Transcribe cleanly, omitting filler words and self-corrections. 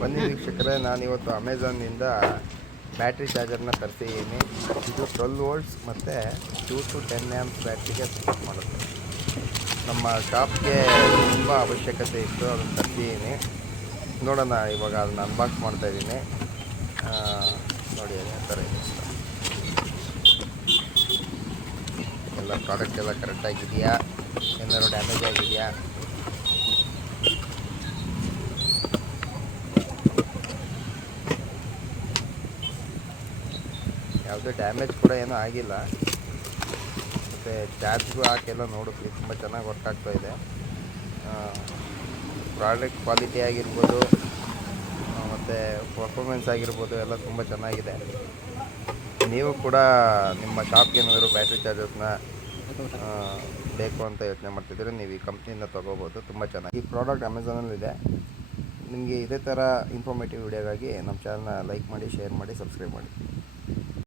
ಬನ್ನಿ ವೀಕ್ಷಕರೇ, ನಾನಿವತ್ತು ಅಮೆಝಾನ್ನಿಂದ ಬ್ಯಾಟ್ರಿ ಚಾರ್ಜರ್ನ ತರಿಸಿದ್ದೀನಿ. ಇದು 12 ವೋಲ್ಟ್ಸ್ ಮತ್ತು 2 to 10 ಆ್ಯಂಪ್ಸ್ ಬ್ಯಾಟ್ರಿಗೆ ಸಪೋರ್ಟ್ ಮಾಡುತ್ತೆ. ನಮ್ಮ ಶಾಪ್ಗೆ ತುಂಬ ಅವಶ್ಯಕತೆ ಇತ್ತು, ಅದನ್ನು ತರಿಸಿದ್ದೀನಿ. ನೋಡೋಣ, ಇವಾಗ ಅದನ್ನು ಅನ್ಬಾಕ್ಸ್ ಮಾಡ್ತಾಯಿದ್ದೀನಿ. ನೋಡಿ ಅದು ಯಾವ ಥರ ಇದೆ ಅಂತ. ಎಲ್ಲ ಪ್ರಾಡಕ್ಟ್ ಎಲ್ಲ ಕರೆಕ್ಟಾಗಿದೆಯಾ, ಏನಾದ್ರು ಡ್ಯಾಮೇಜ್ ಆಗಿದೆಯಾ? ಯಾವುದೇ ಡ್ಯಾಮೇಜ್ ಕೂಡ ಏನೂ ಆಗಿಲ್ಲ. ಮತ್ತು ಚಾರ್ಜ್ಗೂ ಹಾಕೆಲ್ಲ ನೋಡಿದ್ವಿ, ತುಂಬ ಚೆನ್ನಾಗಿ ವರ್ಕ್ ಆಗ್ತಾಯಿದೆ. ಪ್ರಾಡಕ್ಟ್ ಕ್ವಾಲಿಟಿ ಆಗಿರ್ಬೋದು ಮತ್ತು ಪರ್ಫಾರ್ಮೆನ್ಸ್ ಆಗಿರ್ಬೋದು ಎಲ್ಲ ತುಂಬ ಚೆನ್ನಾಗಿದೆ. ನೀವು ಕೂಡ ನಿಮ್ಮ ಶಾಪ್ಗೆ ಏನಾದರೂ ಬ್ಯಾಟ್ರಿ ಚಾರ್ಜರ್ಸ್ನ ಬೇಕು ಅಂತ ಯೋಚನೆ ಮಾಡ್ತಿದ್ರೆ ನೀವು ಈ ಕಂಪ್ನಿಯಿಂದ ತೊಗೋಬೋದು. ತುಂಬ ಚೆನ್ನಾಗಿ ಈ ಪ್ರಾಡಕ್ಟ್ ಅಮೆಝಾನಲ್ಲಿದೆ. ನಿಮಗೆ ಇದೇ ಥರ ಇನ್ಫಾರ್ಮೇಟಿವ್ ವಿಡಿಯೋಗಾಗಿ ನಮ್ಮ ಚಾನಲ್ನ ಲೈಕ್ ಮಾಡಿ, ಶೇರ್ ಮಾಡಿ, ಸಬ್ಸ್ಕ್ರೈಬ್ ಮಾಡಿ.